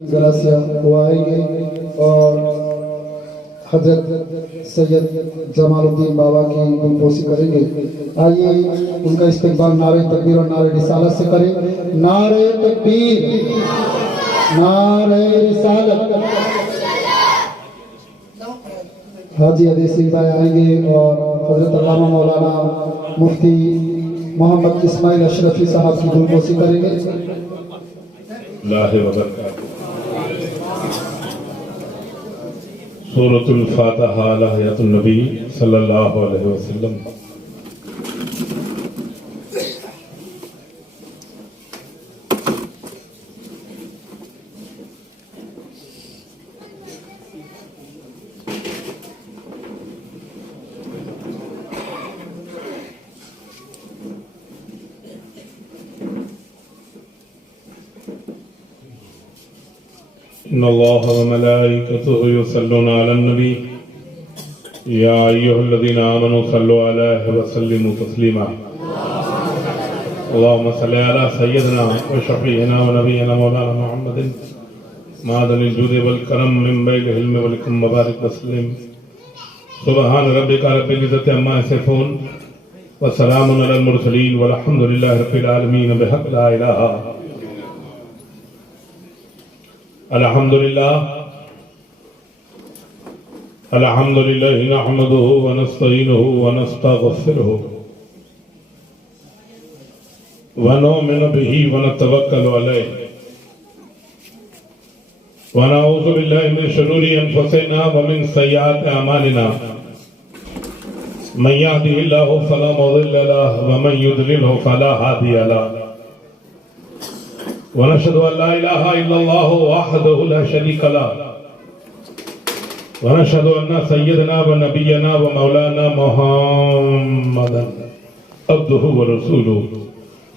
ذرا سے وہ آئیں گے اور حضرت سید جمال الدین بابا کی گلپوسی کریں گے۔ آئیے ان کا استقبال نعرہ تکبیر اور نعرہ رسالت سے کریں۔ نعرہ تکبیر، نعرہ رسالت۔ حاجی عدیسی بھائی آئیں گے اور حضرت علامہ مولانا مفتی محمد اسماعیل اشرفی صاحب کی گلپوسی کریں گے۔ اللہ وبرکاتہ۔ سورۃ الفاتحہ علی حیات النبی صلی اللہ علیہ وسلم۔ ان اللہ وملائکتہ یصلون علی النبی یا ایھا الذین آمنوا صلوا علیہ وسلموا تسلیما۔ اللہم صل علی سیدنا وشفیعنا ونبینا مولانا محمد معدن الجود والکرم منبع العلم والحکم وبارک وسلم۔ سبحان ربک رب العزۃ عما یصفون وسلام علی المرسلین والحمد للہ رب العالمین بحق لا الہ۔ الحمدللہ نحمده ونستعینه ونستغفره ونؤمن به ونتوکل علیہ ونعوذ باللہ من شرور انفسنا ومن سیئات اعمالنا من یهده اللہ فلا مضل له ومن یضلله فلا هادی له ونشهد أن لا إله إلا الله وحده لا شريك له ونشهد أن سيدنا ونبينا ومولانا محمدا عبده ورسوله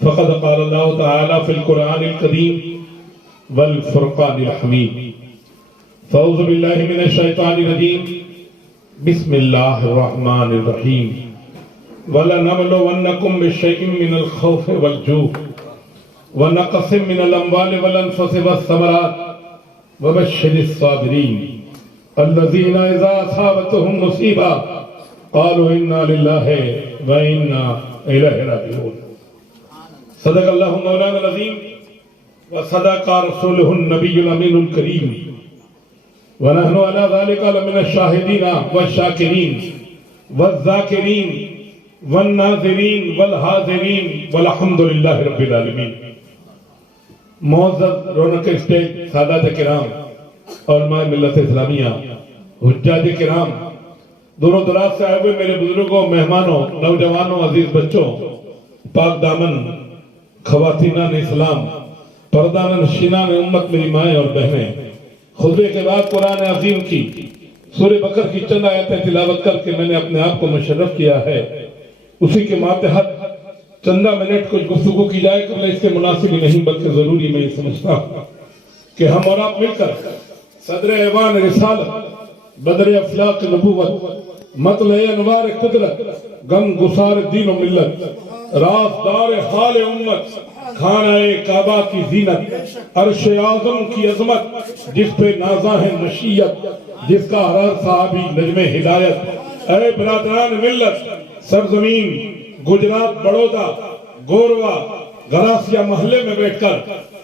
فقد قال الله تعالى في القرآن الكريم والفرقان الحميد فأعوذ بالله من الشيطان الرجيم بسم الله الرحمن الرحيم ولنبلونكم بشيء من الخوف والجوع ونقص من الأموال والأنفس والثمرات وبشر الصابرين الذين إذا أصابتهم مصيبة قالوا إنا لله وإنا إليه راجعون۔ صدق الله مولانا العظيم وصدق رسوله النبي الأمين الكريم ونحن على ذلك لمن الشاهدين والشاكرين والذاكرين والناظرين والحاضرين والحمد لله رب العالمين۔ معزز رونق اسٹیج، سادات کرام، علماء ملت اسلامیہ، حجاج کرام، دور و دراز سے آئے ہوئے میرے بزرگوں، مہمانوں، نوجوانوں، عزیز بچوں، پاک دامن خواتینان اسلام، پردان نشینان امت، میری مائیں اور بہنیں، خطبے کے بعد قرآن عظیم کی سورہ بقرہ کی چند آیتیں تلاوت کر کے میں نے اپنے آپ کو مشرف کیا ہے، اسی کے ماتحت چندہ منٹ کچھ گفتگو کی جائے کہ اس کے مناسب ہی نہیں بلکہ ضروری میں یہ سمجھتا ہوں کہ ہم اور آپ مل کر صدر ایوان رسالت، بدر افلاق نبوت، مطلع انوار قدرت، غم گسار دین و ملت، رازدار حال امت، خانہ کعبہ کی زینت، عرش اعظم کی عظمت جس پہ نازاں ہے مشیت، جس کا ہر صحابی نجم ہدایت، اے برادران ملت، سرزمین گجرات بڑودا گوروا گراسیا محلے میں بیٹھ کر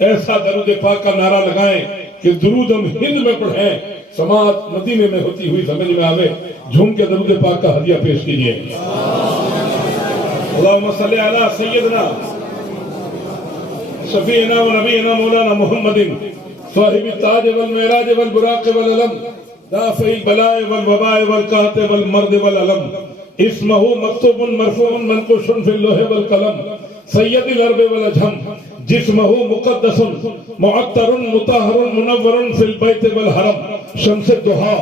ایسا درود پاک کا نعرہ لگائیں کہ درود ہم ہند میں پڑھیں، سماعت مدینے میں ہوتی ہوئی سمجھ میں آوے، جھوم کے درود پاک کا ہدیہ پیش کیجئے۔ اللہم صلی علی سیدنا شفیعنا و نبینا مولانا محمد صاحب التاج والمعراج والبراق والعلم دافع البلاء والوباء والقحط والمرض والعلم اسمہ مکتوب مرفوع منقوش فی اللوح والقلم سید العرب والعجم جسمہ مقدس معطر مطہر منور فی البیت والحرم شمس الضحا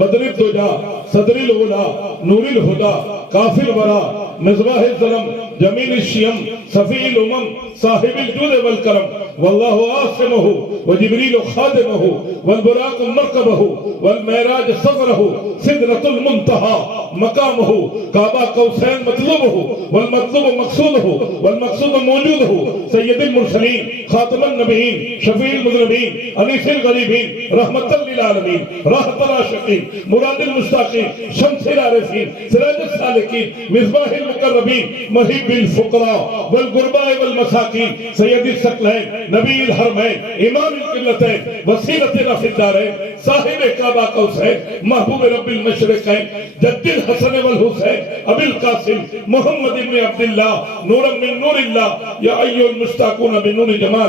بدر الدجا صدر العلا نور الہدا کافی الورا مصباح الظلم جمیل الشیم صفی الامم صاحب الجود والکرم واللہ عاصمہ وجبریل خادمہ والبراق مرکبہ والمعراج صغرہ سدرۃ المنتہی مقامہ کعبہ قوسین مطلوبہ والمطلوب مقصودہ والمقصود موجودہ سید المرسلین خاتم النبیین شفیع المذنبین انیس الغریبین رحمت للعالمین راحت العاشقین مراد المشتاقین شمس العارفین سراج السالکین مصباح المقربین مہیب الفقراء والغرباء والمساکین سید الثقلین نبی الحرمین امام القبلتین وسیلۃ رفیع الدارین صاحب کعبہ قوسین محبوب رب المشرقین جد الحسن والحسین ابی القاسم محمد ابن عبداللہ نورا من نور اللہ یا ایھا المشتاقون بنور جمالہ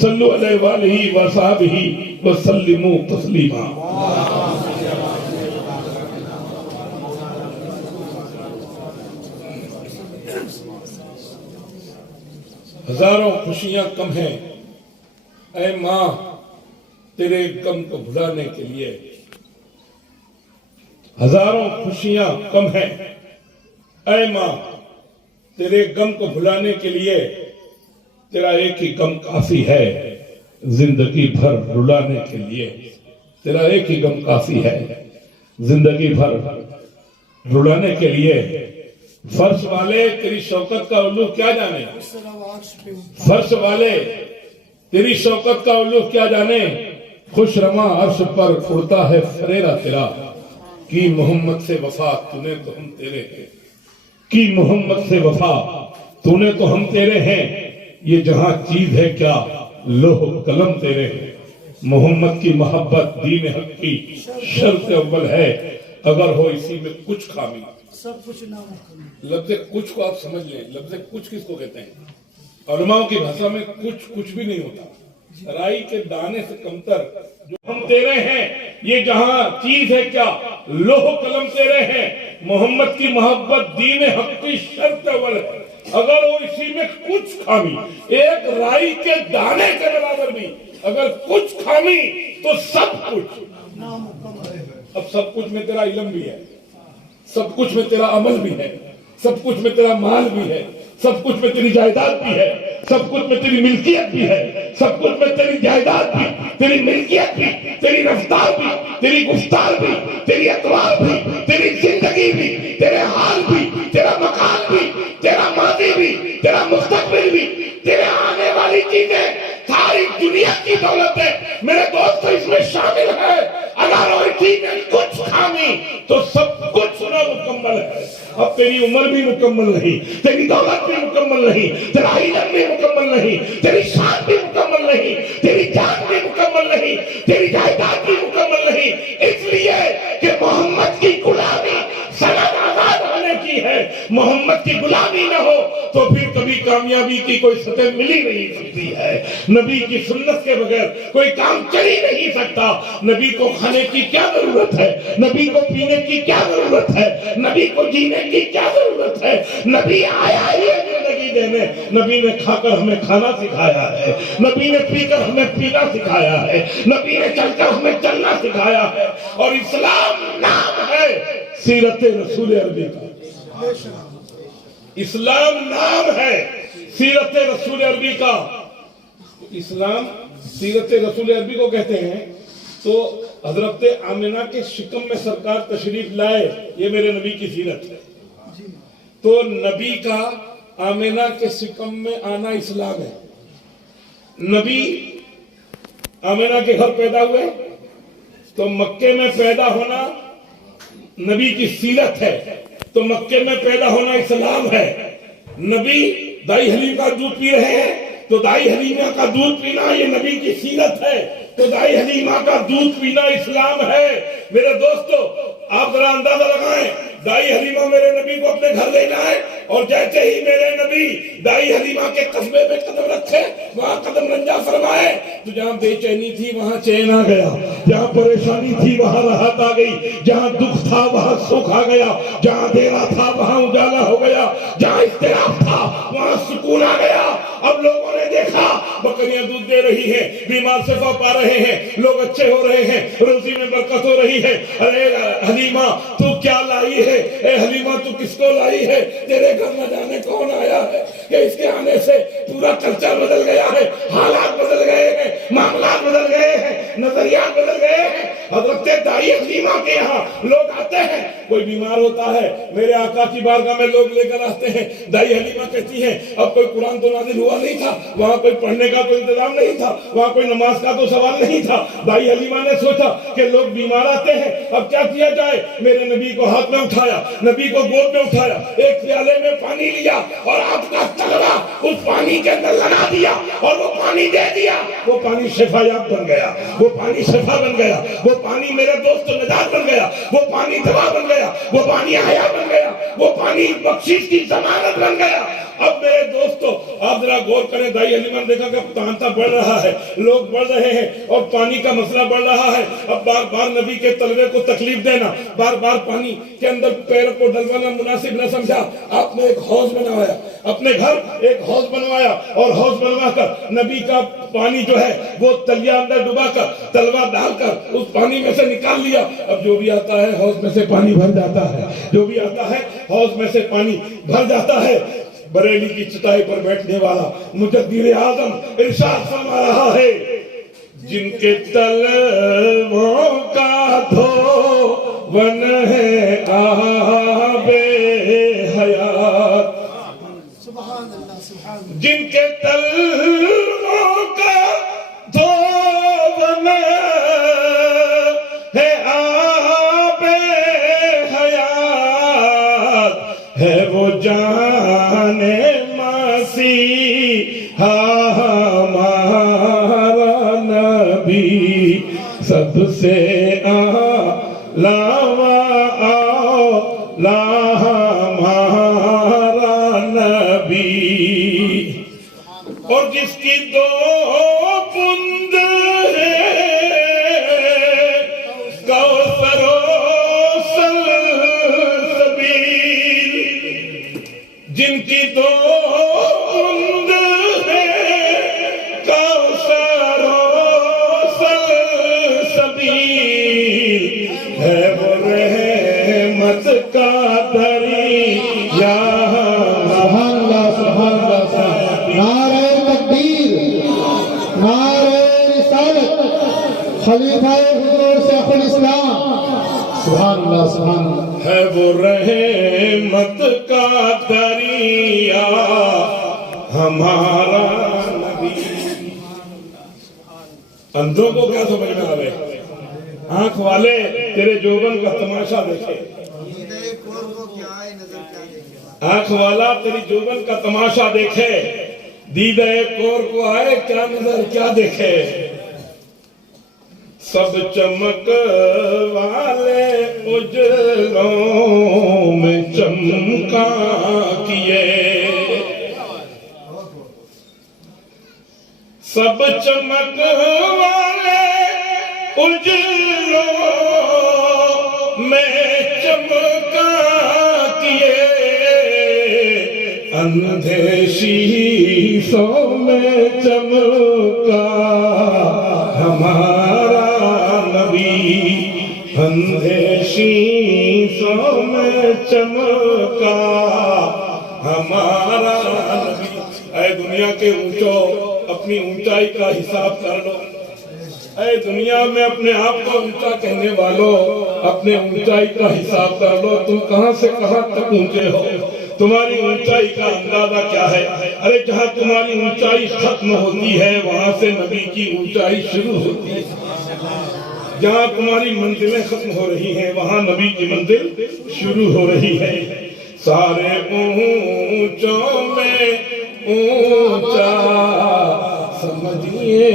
صلوا علیہ وآلہ وصحبہ وسلموا تسلیما. ہزاروں خوشیاں کم ہیں اے ماں تیرے غم کو بھلانے کے لیے. ہزاروں خوشیاں کم ہیں اے ماں تیرے غم کو بھلانے کے لیے. تیرا ایک ہی غم کافی ہے زندگی بھر رلانے کے لیے. تیرا ایک ہی غم کافی ہے زندگی بھر رلانے کے لیے. فرش والے تیری شوکت کا علو کیا جانے, فرش والے تیری شوکت کا علو کیا جانے. خوش رواں عرش پر اڑتا ہے فریرہ تیرا کی محمد سے وفا تونے تو ہم تیرے ہیں. کی محمد سے وفا تونے تو ہم تیرے ہیں. یہ جہاں چیز ہے کیا لوح قلم تیرے ہیں. محمد کی محبت دین حق کی شرط اول ہے. اگر ہو اسی میں کچھ خامی سب کچھ ناممکن. لفظ کچھ کو آپ سمجھ لیں. لفظ کچھ کس کو کہتے ہیں؟ علماء کی بھاشا میں کچھ بھی نہیں ہوتا. رائی کے دانے سے کمتر جو ہم تیرے ہیں. یہ جہاں چیز ہے کیا لوح قلم تیرے ہیں. محمد کی محبت دین حق کی شرط اول ہے. اگر وہ اسی میں کچھ خامی ایک رائی کے دانے کے برابر بھی اگر کچھ خامی تو سب کچھ. اب سب کچھ میں تیرا علم بھی ہے, سب کچھ میں تیرا عمل بھی ہے, سب کچھ میں تیرا مال بھی ہے, سب کچھ میں تیری جائیداد بھی ہے, سب کچھ میں تیری ملکیت بھی ہے, سب کچھ میں تیری جائیداد بھی, تیری ملکیت بھی, تیری رفتار بھی, تیری گفتار بھی, تیری اطوار بھی, تیری زندگی بھی, تیرے حال بھی, تیرا مکان بھی, تیرا ماضی بھی, تیرا مستقبل بھی, تیرے آنے والی چیزیں, ساری دنیا کی دولت ہے میرے دوست اس میں شامل ہے. اگر وہ چیزیں کچھ خامی تو سب کچھ نامکمل ہے. اب تیری عمر بھی مکمل نہیں, تیری دولت بھی مکمل نہیں, تیرا علم بھی مکمل نہیں, تیری شان بھی مکمل نہیں, تیری جان بھی مکمل نہیں, تیری جائیداد بھی مکمل نہیں. اس لیے کہ محمد کی غلامی سند آزاد ہونے کی ہے. محمد کی غلامی نہ ہو تو پھر کبھی کامیابی کی کوئی سطح ملی نہیں سکتی ہے. نبی کی سنت کے بغیر کوئی کام چل ہی نہیں سکتا. نبی کو کھانے کی کیا ضرورت ہے, نبی کو پینے کی کیا ضرورت ہے, نبی کو جینے کی کیا ضرورت ہے. نبی آیا ہی ہے زندگی دینے. نبی نے کھا کر ہمیں کھانا سکھایا ہے, نبی نے پی کر ہمیں پینا سکھایا ہے, نبی نے چل کر ہمیں چلنا سکھایا ہے. اور اسلام نام ہے سیرت رسول عربی کا. اسلام نام ہے سیرت رسول عربی کا. اسلام سیرت رسول عربی کو کہتے ہیں. تو حضرت آمنہ کے شکم میں سرکار تشریف لائے, یہ میرے نبی کی سیرت ہے. تو نبی کا آمنہ کے شکم میں آنا اسلام ہے. نبی آمنہ کے گھر پیدا ہوئے تو مکے میں پیدا ہونا نبی کی سیرت ہے. تو مکے میں پیدا ہونا اسلام ہے. نبی دائی حلیم کا دودھ پی رہے ہیں تو دائی حلیمہ کا دودھ پینا یہ نبی کی سیرت ہے. تو دائی حلیمہ کا دودھ پینا اسلام ہے. میرے دوستو آپ ذرا اندازہ لگائیں, دائی حلیمہ میرے نبی کو اپنے گھر لے جائیں اور جیسے ہی میرے نبی دائی حلیمہ کے قصبے میں قدم رکھے وہاں قدم رنجا فرمائے تو جہاں بے چینی تھی وہاں چین آ گیا, جہاں پریشانی تھی وہاں راحت آ گئی, جہاں دکھ تھا وہاں سکھ آ گیا, جہاں اندھیرا تھا وہاں اجالا ہو گیا, جہاں اضطراب تھا وہاں سکون آ گیا. اب لوگوں نے دیکھا بکریاں دودھ دے رہی ہیں, بیمار شفا پا رہے ہیں, لوگ اچھے ہو رہے ہیں, روزی میں برکت ہو رہی ہے. ارے حلیمہ تو کیا لائی ہے, اے حلیمہ تو کس کو لائی ہے, تیرے گھر نہ جانے کون آیا ہے. کہ اس کے آنے سے پورا کلچر بدل گیا ہے، حالات بدل گئے ہیں، معاملات بدل گئے ہیں، نظریات بدل گئے ہیں۔ حضرت دائی حلیمہ کے یہاں لوگ آتے ہیں، کوئی بیمار ہوتا ہے، میرے آقا کی بارگاہ میں لوگ لے کر آتے ہیں، دائی حلیمہ کہتی ہیں اب کوئی قرآن تو نازل ہوا نہیں تھا، وہاں کوئی پڑھنے کا تو انتظام نہیں تھا، وہاں کوئی نماز کا تو سوال نہیں تھا۔ دائی حلیمہ نے سوچا کہ لوگ بیمار آتے ہیں، اب کیا کیا جائے؟ میرے نبی کو ہاتھ میں اٹھایا، نبی کو گود میں اٹھایا، ایک پیالے میں پانی لیا اور آپ کا تلوا اس پانی کے اندر لگا دیا اور وہ پانی دے دیا۔ وہ پانی شفا یاب بن گیا، وہ پانی شفا بن گیا، وہ پانی میرے دوست نجات بن گیا، وہ پانی دوا بن گیا، وہ پانی حیا بن گیا، وہ پانی بخشش کی ضمانت بن گیا۔ اب میرے دوستو آپ ذرا غور کریں، دائی حلیمہ نے دیکھا کہ تانتا بڑھ رہا ہے، لوگ بڑھ رہے ہیں اور پانی کا مسئلہ بڑھ رہا ہے۔ اب بار بار نبی کے طلبے کو تکلیف دینا، بار بار پانی کے اندر پیر کو ڈلوانا مناسب نہ سمجھا۔ آپ نے ایک حوض بنوایا، اپنے گھر ایک حوض بنوایا اور حوض بنوا کر نبی کا پانی جو ہے وہ تلیا اندر ڈبا کر تلوا ڈال کر اس پانی میں سے نکال لیا۔ اب جو بھی آتا ہے حوض میں سے پانی بھر جاتا ہے، جو بھی آتا ہے حوض میں سے پانی بھر جاتا ہے۔ بریلی کی چٹائی پر بیٹھنے والا مجدد اعظم ارشاد فرما رہا ہے، جن کے تلووں کا دھون ہے آب حیات، سبحان اللہ سبحان اللہ، جن کے تلووں کا دھون ہے آب حیات، ہے وہ جان مسیحا ہمارا نبی، سب سے اعلیٰ و اولیٰ ہمارا نبی، اور جس کی دو بند ہے کوثر و سلسبیل، جن کی دو بند ہے کوثر و سلسبیل، ہے وہ رحمت کا دریا۔ سبحان اللہ سبحان اللہ، نعرہ تکبیر، نعرہ رسالت، خلیفہ حضور شیخ الاسلام، سبحان اللہ سبحان اللہ، ہے وہ رحمت کا دریا ہمارا نبی۔ اندھوں کو کیا سمجھ میں آ رہے؟ آنکھ والے تیرے جوبن کا تماشا دیکھے، آنکھ والا تیری جوبن کا تماشا دیکھے، دیدہ کور کو آئے کیا نظر کیا دیکھے، سب چمک والے اجلوں میں چمکا کیے، سب چمک والے اجلوں میں چمکا کیے، اندھے شیشوں میں چمکا ہمارا نبی، اندھے شیشوں میں چمکا ہمارا نبی۔ اے دنیا کے اونچوں اپنی اونچائی کا حساب کر لو، اے دنیا میں اپنے آپ کو اونچا کہنے والوں اپنے اونچائی کا حساب کر لو، تم کہاں سے کہاں تک اونچے ہو، تمہاری اونچائی کا اندازہ کیا ہے؟ ارے جہاں تمہاری اونچائی ختم ہوتی ہے وہاں سے نبی کی اونچائی شروع ہوتی ہے، جہاں تمہاری منزلیں ختم ہو رہی ہیں وہاں نبی کی منزل شروع ہو رہی ہے۔ سارے اونچوں میں اونچا سمجھیے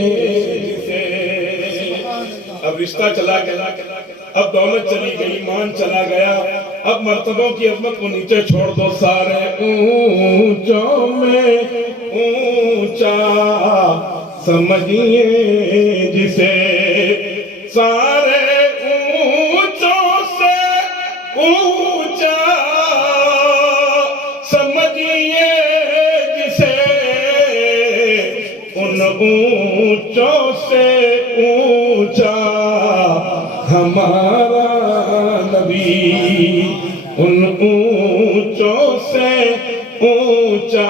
جسے، اب رشتہ چلا گیا، اب دولت چلی گئی، مان چلا گیا، اب مرتبوں کی عظمت کو نیچے چھوڑ دو۔ سارے اونچوں میں اونچا سمجھیے جسے، سارے اونچوں سے اونچا سمجھیے جسے، ان اونچوں سے اونچا ہمارا نبی، ان اونچوں سے اونچا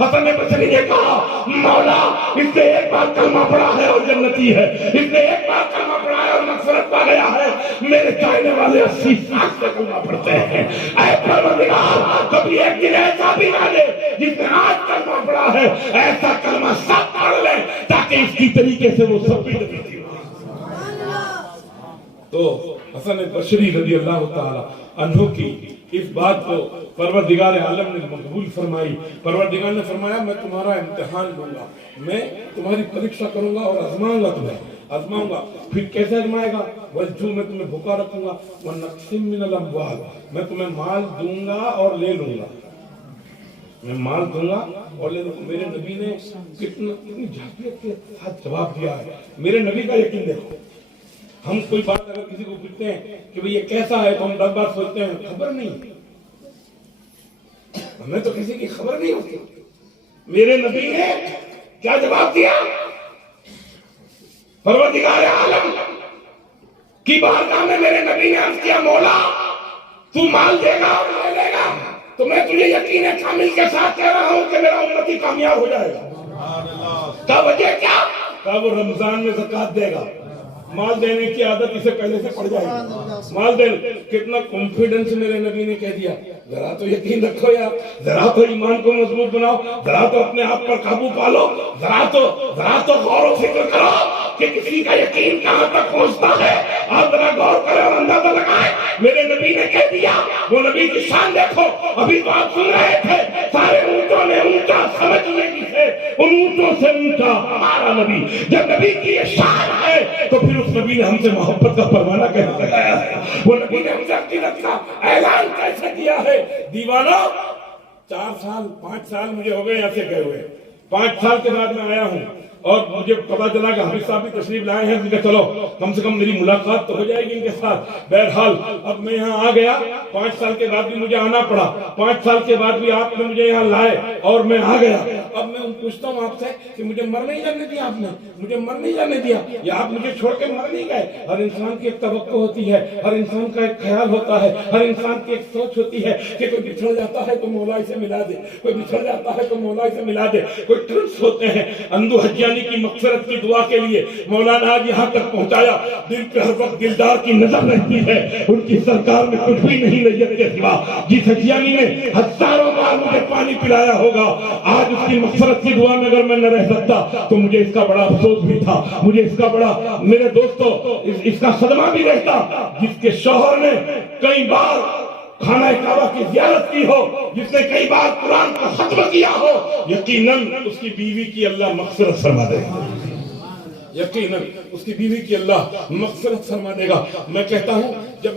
حسن بصری نے کہا مولا اس نے ایک بار کلمہ پڑھا ہے اور جنتی ہے، اس نے ایک بار کلمہ پڑھا ہے اور مغفرت پا گیا ہے، میرے چاہنے والے 80 سال سے کلمہ پڑھتے ہیں۔ اے پروردگار کبھی ایک دن ایسا بھی نہ لے جس نے آج کلمہ پڑھا ہے، ایسا کلمہ سب پڑھ لیں تاکہ اس کی طریقے سے وہ سب بھی نبی تھی۔ تو حسن بصری رضی اللہ تعالی عنہ کی اس بات کو پروردگار عالم نے مقبول فرمائی۔ پروردگار نے فرمایا میں تمہارا امتحان لوں گا، میں تمہاری پریکشا کروں گا اور آزماؤں گا، تمہیں آزماؤں گا۔ پھر کیسے آزمائے گا؟ وَجْجُو میں تمہیں بھوکا رکھوں گا، وَنَقْسِم مِّنَ الْأَمْوَالِ میں تمہیں مال دوں گا اور لے لوں گا، میں مال دوں گا اور لے لوں گا۔ میرے نبی نے کتنی جھاکیت کے ساتھ جواب دیا ہے۔ میرے نبی کا یقین دیکھو، ہم کوئی بات اگر کسی کو پوچھتے ہیں کہ بھئی یہ کیسا ہے تو ہم 10 بار سوچتے ہیں، خبر نہیں، ہمیں تو کسی کی خبر نہیں ہوتی۔ میرے نبی نے کیا جواب دیا؟ پروردگار عالم کی بارگاہ میں میرے نبی نے عرض کیا مولا تو مال دے گا اور لے لے گا تو میں تجھے یقین کامل کے ساتھ کہہ رہا ہوں کہ میرا امتی کامیاب ہو جائے گا۔ کا وجہ کیا؟ کہ وہ رمضان میں زکوٰۃ دے گا، مال دینے کی عادت اسے پہلے سے پڑ جائے گی۔ مال دینے کتنا کانفیڈنس میرے نبی نے کہہ دیا، ذرا تو یقین رکھو یار، ذرا تو ایمان کو مضبوط بناؤ، ذرا تو اپنے آپ پر قابو پالو، ذرا تو غور و فکر کرو کہ کسی کا یقین کہاں تک پہنچتا ہے۔ آپ ذرا غور کریں اور اندازہ لگائیں۔ میرے نبی نے کہہ دیا، وہ نبی کی شان دیکھو۔ ابھی تو آپ سن رہے تھے سارے اونچوں نے اونچا سمجھنے کی ہے، ان اونچوں سے اونچا ہمارا نبی۔ جب نبی کی یہ شان ہے تو پھر اس نبی نے ہم سے محبت کا پروانہ کیسے لگایا ہے؟ وہ نبی نے ہم سے عقیدت کا اعلان کیسے کیا ہے؟ دیوانو 4 سال 5 سال مجھے ہو گئے یہاں سے گئے ہوئے، 5 سال کے بعد میں آیا ہوں اور مجھے پتا چلا کہ حافظ صاحب بھی تشریف لائے ہیں۔ مجھے چلو کم سے کم میری ملاقات تو ہو جائے گی ان کے ساتھ۔ بہرحال اب میں یہاں آ گیا، 5 سال کے بعد بھی مجھے آنا پڑا، 5 سال کے بعد بھی آپ نے مجھے یہاں لائے اور میں آ گیا۔ اب میں پوچھتا ہوں آپ سے کہ مجھے مر نہیں جانے دیا آپ نے، مجھے مر نہیں جانے دیا، یا آپ مجھے چھوڑ کے مر نہیں گئے۔ ہر انسان کی ایک توقع ہوتی ہے، ہر انسان کا ایک خیال ہوتا ہے، ہر انسان کی ایک سوچ ہوتی ہے کہ کوئی بچھڑ جاتا ہے تو مولا اسے ملا دے، کوئی بچھڑ جاتا ہے تو مولا اسے ملا دے۔ کوئی ٹرپس ہوتے ہیں، اندو حجانی کی مغفرت کی دعا کے لیے مولانا آج یہاں تک پہنچایا۔ دل پہ ہر وقت دلدار کی نظر رہتی ہے، ان کی سرکار میں کچھ بھی نہیں نیت کے سوا۔ جس حجانی نے ہزاروں بار مجھے پانی پلایا ہوگا، آج اس کی مغفرت کی دعا میں اگر میں نہ رہ سکتا تو مجھے اس کا بڑا افسوس بھی تھا، مجھے اس کا بڑا، میرے دوستو اس کا صدمہ بھی رہتا۔ جس کے شوہر نے کئی بار خانہ کعبہ کی زیارت کی ہو، جس نے کئی بار قرآن کو ختم کیا ہو، یقیناً اس کی بیوی کی اللہ مغفرت فرما دے گا، یقیناً اس کی بیوی کی اللہ مغفرت فرما دے گا۔ میں کہتا ہوں جب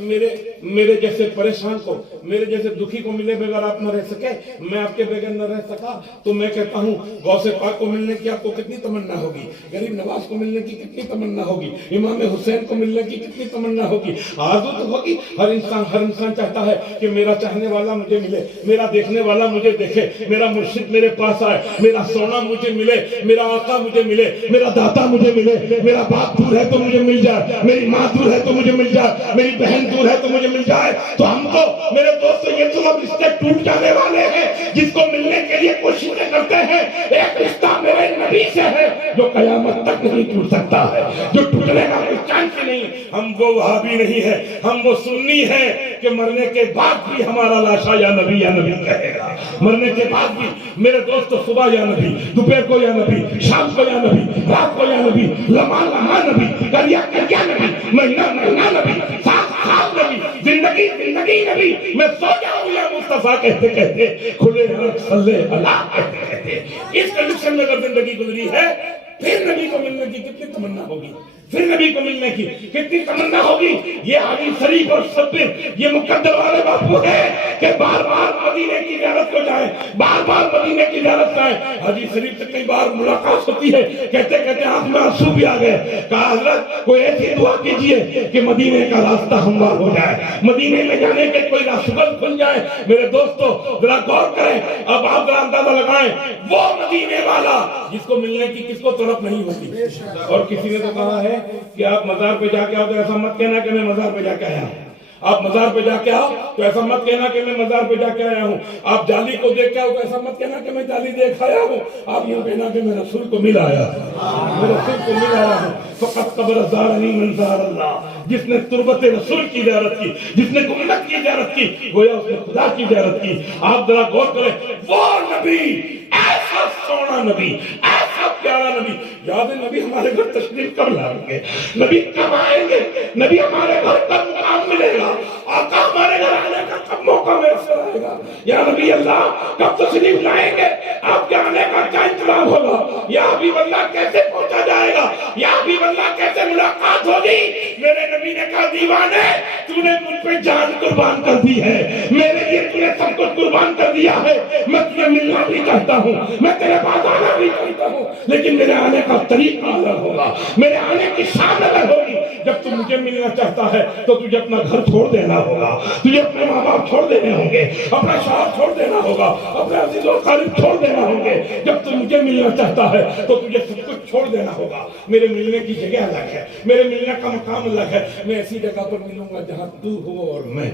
میرے جیسے پریشان کو، میرے جیسے دکھی کو ملے بغیر آپ نہ رہ سکے، میں آپ کے بغیر نہ رہ سکا، تو میں کہتا ہوں غوث پاک کو ملنے کی آپ کو کتنی تمنا ہوگی، غریب نواز کو ملنے کی کتنی تمنا ہوگی، امام حسین کو ملنے کی کتنی تمنا ہوگی، آرزو تو ہوگی۔ ہر انسان چاہتا ہے کہ میرا چاہنے والا مجھے ملے، میرا دیکھنے والا مجھے دیکھے، میرا مرشد میرے پاس آئے، میرا سونا مجھے ملے، میرا آقا مجھے ملے، میرا داتا مجھے ملے، میرا باپ دور ہے تو مجھے مل جائے، میری ماں دور ہے تو مجھے مل جائے، میری بہن دور ہے تو مجھے مل جائے۔ تو ہم کو میرے دوستو یہ تو سب رشتے ٹوٹ جانے والے ہیں جس کو ملنے کے لیے کوششیں کرتے ہیں۔ ایک رشتہ میرے نبی سے ہے جو قیامت تک نہیں ٹوٹ سکتا ہے، جو ٹوٹنے کا کوئی چانس ہی نہیں۔ ہم وہ وہابی نہیں ہے، ہم وہ سنی ہے کہ مرنے کے بعد بھی ہمارا لاشا یا نبی کہے گا، مرنے کے بعد بھی میرے دوستو صبح یا نبی، دوپہر کو یا نبی، شام کو یا نبی، رات کو یا نبی، لمحہ نبی، کریا نبی، مہینہ نبی، سال نبی، زندگی نبی۔ میں سو جاؤں یا مصطفیٰ کہتے کہتے، کھلے رخ صلی اللہ کہتے کہتے۔ اس کنڈیشن میں اگر زندگی گزری ہے پھر نبی کو ملنے کی کتنی تمنا ہوگی، پھر نبی کو ملنے کی کتنی تمنا ہوگی۔ یہ حاجی شریف اور صبر یہ مقدر والے باپو ہے کہ بار بار مدینے کی زیارت کو جائیں، بار بار مدینے کی زیارت جائیں۔ حاجی شریف سے کئی بار ملاقات ہوتی ہے، کہتے کہتے آنکھ میں آنسو بھی آ گئے۔ کہا حضرت کوئی ایسی دعا کیجئے کہ مدینے کا راستہ ہموار ہو جائے، مدینے میں جانے کے کوئی راستہ کھل جائے۔ میرے دوستو ذرا غور کریں، اب آپ ذرا اندازہ لگائیں، وہ مدینے والا جس کو ملنے کی کس کو طرف نہیں ہوتی۔ اور کسی نے تو کہا ہے کہ آپ مزار پہ جا کے آؤ تو ایسا مت کہنا کہ میں مزار پہ جا کے آیا ہوں۔ آپ مزار پہ جا کے آؤ تو ایسا مت کہنا کہ میں مزار پہ جا کے آیا ہوں. آپ جالی کو دیکھ کے آؤ تو ایسا مت کہنا کہ میں جالی دیکھ آیا ہوں. آپ یہ کہنا کہ میں رسول کو مل آیا ہوں, میں رسول کو مل آیا ہوں. فقط قبر زارنی من زار اللہ, جس نے تربت رسول کی زیارت کی, جس نے گنبد کی زیارت کی, گویا اس نے خدا کی زیارت کی. آپ ذرا غور کریں, وہ نبی, ایسا سونا نبی, ایسا پیارا نبی. یاد ہے نبی ہمارے گھر تشریف کب لائیں گے, نبی کب آئیں گے, نبی ہمارے گھر کب مقام ملے گا, آقا ہمارے گھر آنے کا کب موقع میسر آئے گا. یا نبی اللہ کب تشریف لائیں گے, آپ کے آنے کا کیا انتظام ہوگا, یا حبیب اللہ کیسے پہنچا جائے گا, یا حبیب اللہ کیسے ملاقات ہوگی. میرے نبی نے کہا دیوانے تو نے مجھ پہ جان قربان کر دی ہے, میرے لیے تو نے سب کچھ قربان کر دیا ہے. میں تجھے ملنا بھی چاہتا ہوں, میں تیرے پاس آنا بھی چاہتا ہوں, لیکن میرے آنے کا طریقہ الگ ہوگا, میرے آنے کی شان الگ ہوگی. جب تم مجھے ملنا چاہتا ہے تو تجھے اپنا گھر چھوڑ دینا ہوگا, تجھے اپنے ماں باپ چھوڑ دینے ہوں گے, اپنا شوہر چھوڑ دینا ہوگا, اپنے عزیز و اقارب چھوڑ دینا ہوں گے. جب تم مجھے ملنا چاہتا ہے تو تجھے سب کچھ چھوڑ دینا ہوگا. میرے ملنے کی جگہ الگ ہے, میرے ملنے کا مقام الگ ہے. میں ایسی جگہ پر ملوں گا جہاں تو ہو اور میں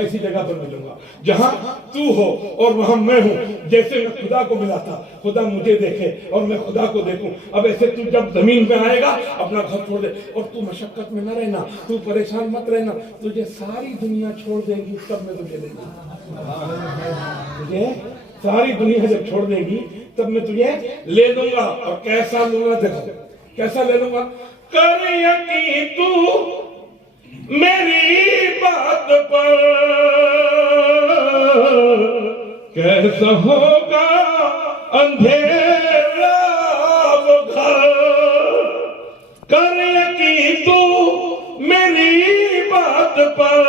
ایسی جگہ پر ملوں گا جہاں تو ہو اور وہاں میں ہوں. جیسے میں خدا کو ملا تھا, خدا مجھے دیکھے اور میں خدا کو دیکھوں. اب ایسے تو جب زمین پہ آئے گا اپنا گھر چھوڑ دے, اور تو مشقت میں نہ رہنا, تو پریشان مت رہنا. تجھے ساری دنیا چھوڑ دے گی تب میں تجھے لے لوں, تجھے ساری دنیا جب چھوڑ دے گی تب میں تجھے لے لوں گا. اور کیسا لوں گا, دیکھو کیسا لے لوں گا. کر یقین تو میری بات پر, کیسا ہوگا اندھیرا وہ گھر. کر یقین تو میری بات پر,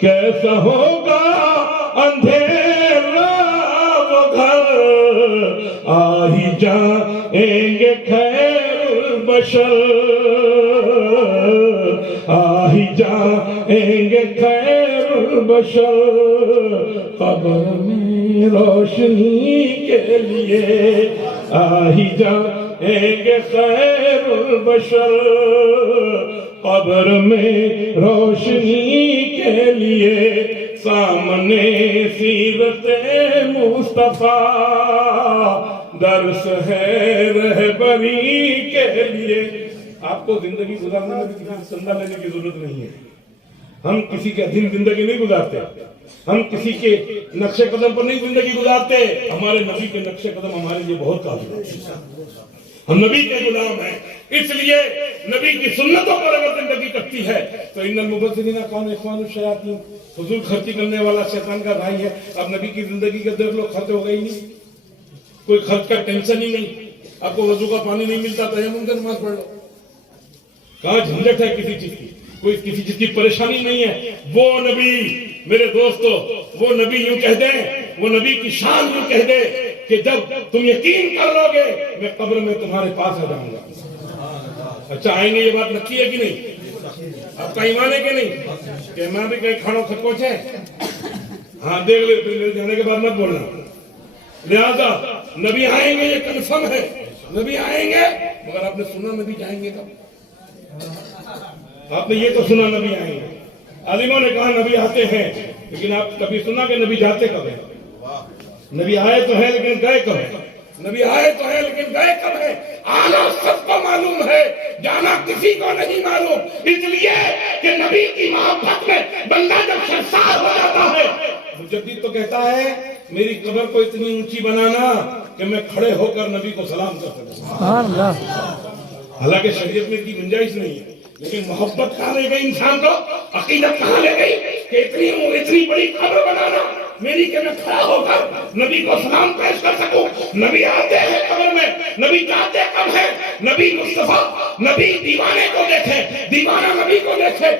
کیسا ہوگا اندھیرا وہ گھر. آ ہی جائیں گے خیر البشر, آ ہی جائیں گے خیر البشر. قبر میں روشنی کے لیے آ ہی جائیں گے خیر البشر. قبر میں روشنی کے لیے سامنے سیرت مصطفیٰ, درس ہے رہبری کے لیے. آپ کو زندگی گزارنے میں کسی سے چندہ لینے کی ضرورت نہیں ہے. ہم کسی کے دن زندگی نہیں گزارتے, ہم کسی کے نقش قدم پر نہیں زندگی گزارتے. ہمارے نبی کے نقش قدم ہمارے لیے بہت کافی ہے. ہم نبی کے غلام ہیں, اس لیے نبی کی سنتوں پر اگر زندگی کٹتی ہے تو ان المبذرین کانوا اخوان الشیاطین, فضول خرچی کرنے والا شیطان کا بھائی ہے. اب نبی کی زندگی کے دیکھ لو, خرچ ہو گئی نہیں, کوئی خرچ کا ٹینشن ہی نہیں. آپ کو وضو کا پانی نہیں ملتا تیمم سے نماز پڑھ لو. کہاں جھنجٹ ہے کسی چیز کی, کوئی کسی چیز کی پریشانی نہیں ہے. وہ نبی میرے دوستو, وہ نبی یوں کہہ دیں, وہ نبی کی شان یوں کہہ دے کہ جب تم یقین کر لو گے میں قبر میں تمہارے پاس آ جاؤں گا. اچھا آئیں گے, یہ بات نقی ہے کہ نہیں, آپ کا ایمان ہے کہ نہیں, کہ میں بھی کہیں کھاڑوں خطکوچ ہے. ہاں دیکھ لے, پھر جانے کے بعد مت بولنا. لہذا نبی آئیں گے یہ کنفرم ہے, نبی آئیں گے. مگر آپ نے سنا نبی جائیں گے کب, آپ نے یہ تو سنا نبی آئیں گے. عالموں نے کہا نبی آتے ہیں, لیکن آپ کبھی سنا کہ نبی جاتے کب ہیں. نبی آئے تو ہے لیکن گئے کب ہے, نبی آئے تو ہے لیکن گئے کب ہے. آنا سب کو معلوم ہے, جانا کسی کو نہیں معلوم. اس لیے کہ نبی کی محبت میں بندہ جب شرمسار ہو جاتا ہے, مجدد تو کہتا ہے میری قبر کو اتنی اونچی بنانا کہ میں کھڑے ہو کر نبی کو سلام کر سکوں. حالانکہ شریعت میں کی گنجائش نہیں ہے, لیکن محبت کہاں لے گئی انسان کو, عقیدت کہاں لے گئی کہ اتنی بڑی قبر بنانا میری کہ میں کھڑا ہو کر نبی کو سلام پیش کر سکوں. نبی آتے ہیں قبر میں, نبی جاتے کب ہیں. نبی مصطفیٰ, نبی دیوانے کو دیکھے, دیوانہ نبی کو دیکھے,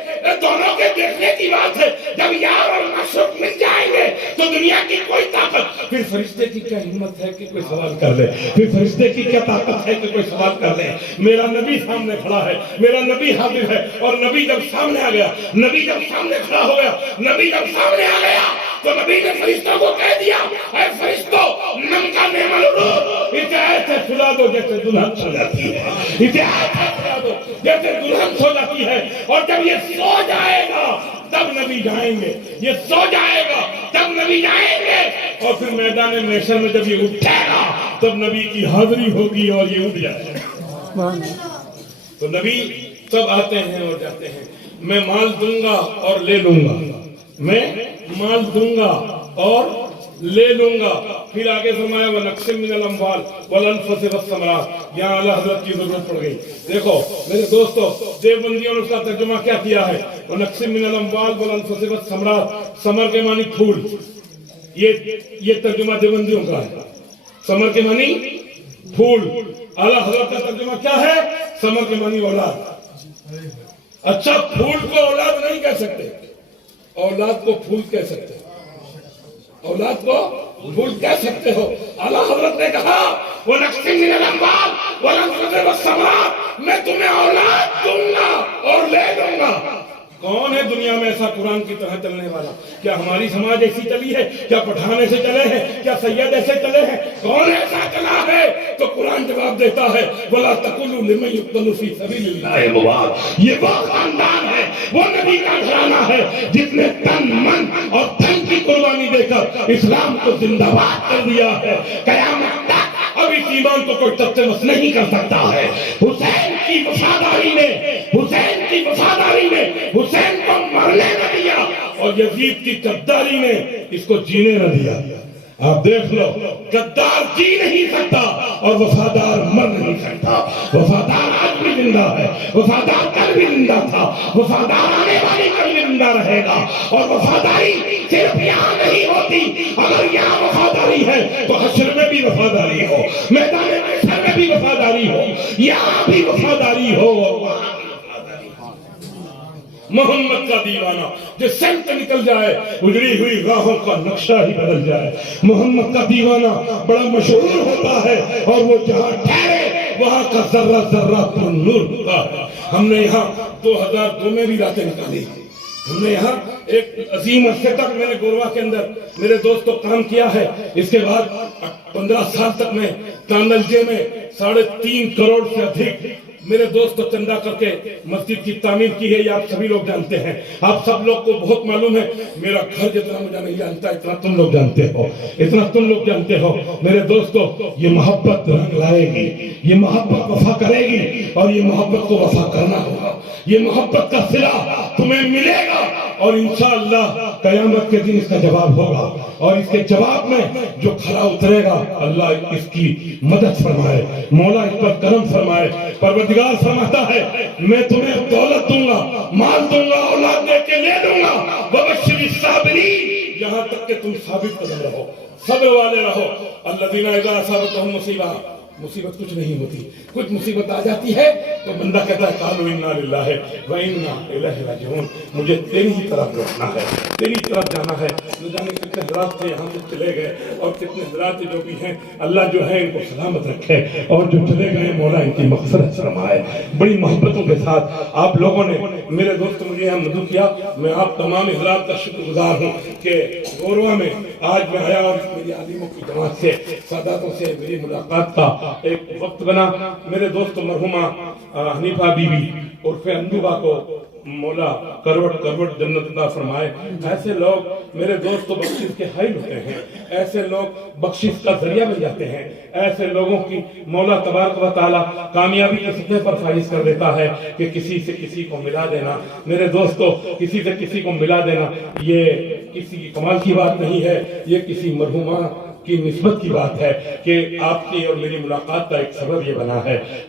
دونوں کے دیکھنے کی بات ہے. جب یار اور معشوق مل جائیں گے تو دنیا کی کوئی طاقت, پھر فرشتے کی کیا ہمت ہے کہ کوئی سوال کر لے, پھر فرشتے کی کیا طاقت ہے کہ کوئی سوال کر لے. میرا نبی سامنے کھڑا ہے, میرا نبی حاضر ہے. اور نبی جب سامنے آ گیا, نبی جب سامنے کھڑا ہو گیا, نبی جب سامنے آ گیا تو نبی نے فرشتوں کو کہہ دیا اے فرشتوں نم کا نعم العروج اسے ایسے سلا دو جیسے دلہن سو جاتی ہے، اسے ایسے سلا دو جیسے دلہن سو جاتی ہے، اور جب یہ سو جائے گا تب نبی جائیں گے، یہ سو جائے گا تب نبی جائیں گے، اور پھر میدان محشر میں جب یہ اٹھے گا تب نبی کی حاضری ہوگی اور یہ اٹھ جائے گا۔ تو نبی سب آتے ہیں اور جاتے ہیں، میں مال دوں گا اور لے لوں گا، میں مال دوں گا اور لے لوں گا۔ پھر آگے فرمایا وَنَقْسِمْ مِنَ الْأَمْوَالِ وَالْأَنْفُسِ وَالثَّمَرَاتِ، یہاں اعلیٰ حضرت کی ضرورت پڑ گئی۔ دیکھو میرے دوستو، دیوبندیوں نے اس کا ترجمہ کیا کیا ہے؟ وَنَقْسِمْ مِنَ الْأَمْوَالِ وَالْأَنْفُسِ وَالثَّمَرَاتِ، ثمر کے معنی پھول، یہ ترجمہ دیوبندیوں کا ہے، ثمر کے معنی پھول۔ اعلیٰ حضرت کا ترجمہ کیا ہے؟ ثمر کے معنی اولاد۔ اچھا پھول کو اولاد نہیں کہہ سکتے، اولاد کو پھول کہہ سکتے، اولاد کو پھول کہہ سکتے ہو۔ اعلیٰ حضرت نے کہا وَنَقْسِمْ مِنَ الْأَمْوَالِ وَالْأَنْفُسِ وَالثَّمَرَاتِ، میں تمہیں اولاد دوں گا اور لے دوں گا۔ کون ہے دنیا میں ایسا قرآن کی طرح چلنے والا؟ کیا ہماری سماج ایسی چلی ہے؟ کیا پٹھان ایسے چلے ہیں؟ کیا سید ایسے چلے ہیں؟ کون ایسا چلا ہے؟ تو قرآن جواب دیتا ہے وَلَا تَقُولُوا لِمَن يُقْتَلُ فِي سَبِيلِ اللَّهِ أَمْوَاتٌ، یہ وہ خاندان ہے، وہ نبی کا گھرانہ ہے جس نے تن من اور دھن کی قربانی دے کر اسلام کو زندہ باد کر دیا ہے۔ قیامت تک اب اس ایمان کو کوئی تجسس نہیں کر سکتا ہے۔ حسین کی وفاداری نے، حسین کی وفاداری نے حسین کو مرنے نہ دیا، اور یزید کی غداری نے اس کو جینے نہ دیا۔ آپ دیکھ لو، غدار جی نہیں سکتا اور وفادار مر نہیں سکتا۔ وفادار آج بھی زندہ ہے، وفادار کل بھی زندہ تھا، وفادار آنے والی کل بھی زندہ رہے گا۔ اور وفاداری صرف یہاں نہیں ہوتی، اگر یہاں وفاداری ہے تو حشر میں بھی وفاداری ہو، میدان محشر میں بھی وفاداری ہو، یہاں بھی وفاداری ہو اور وہاں بھی وفاداری ہو۔ محمد کا دیوانہ جو سمت نکل جائے اجڑی ہوئی راہوں کا نقشہ ہی بدل جائے۔ محمد کا دیوانہ بڑا مشہور ہوتا ہے اور وہ جہاں ٹھہرے وہاں کا ذرہ ذرہ پر نور ہوتا ہے۔ ہم نے یہاں 2002 میں بھی راتیں نکالی، ہم نے یہاں ایک عظیم عرصے تک میں نے گوروا کے اندر میرے دوستوں کام کیا ہے۔ اس کے بعد 15 سال تک میں تانلجے میں 3.5 کروڑ سے ادھک میرے دوستوں چندہ کر کے مسجد کی تعمیر کی ہے، یہ آپ سبھی لوگ جانتے ہیں، آپ سب لوگ کو بہت معلوم ہے۔ میرا گھر جتنا مجھے نہیں جانتا اتنا تم لوگ جانتے ہو، اتنا تم لوگ جانتے ہو۔ میرے دوستوں یہ محبت رنگ لائے گی، یہ محبت وفا کرے گی، اور یہ محبت کو وفا کرنا ہوگا۔ یہ محبت کا صلہ تمہیں ملے گا اور انشاءاللہ قیامت کے دن اس کا جواب ہوگا، اور اس کے جواب میں جو کھڑا اترے گا اللہ اس کی مدد فرمائے، مولا اس پر کرم فرمائے۔ پروردگار فرماتا ہے میں تمہیں دولت دوں گا، مال دوں گا، اولاد دے کے لے دوں گا، وبشر الصابرین، یہاں تک کہ تم ثابت قدم رہو، صبر والے رہو۔ الذین اذا اصابتهم مصیبہ، مصیبت کچھ نہیں ہوتی، کچھ مصیبت آ جاتی ہے تو بندہ کہتا ہے قالوا انا للہ و انا الیہ راجعون، مجھے تیری ہی طرف لوٹنا ہے، تیری طرف جانا ہے۔ نہ جانے کتنے حضرات تھے یہاں سے چلے گئے، اور کتنے حضرات جو بھی ہیں اللہ جو ہے ان کو سلامت رکھے، اور جو چلے گئے مولا ان کی مغفرت فرمائے۔ بڑی محبتوں کے ساتھ آپ لوگوں نے میرے دوست مجھے یہاں مدعو کیا، میں آپ تمام حضرات کا شکر گزار ہوں کہ گوروا میں آج میں آیا اور میری عالموں کی جماعت سے، ساداتوں سے میری ملاقات کا ایک وقت بنا۔ میرے دوست مرحومہ حنیفہ بی بی عرف اندوبہ کو مولا کروڑ کروڑ جنت عطا فرمائے۔ ایسے لوگ میرے دوست بخشش کے حائل ہوتے ہیں، ایسے لوگ بخشش کا ذریعہ بن جاتے ہیں، ایسے لوگوں کی مولا تبارک و تعالی کامیابی کے سطح پر فائز کر دیتا ہے کہ کسی سے کسی کو ملا دینا۔ میرے دوستو کسی سے کسی کو ملا دینا یہ کسی کمال کی بات نہیں ہے، یہ کسی مرحومہ کی نسبت کی بات ہے کہ آپ کی اور میری ملاقات کا ایک سبب یہ بنا ہے۔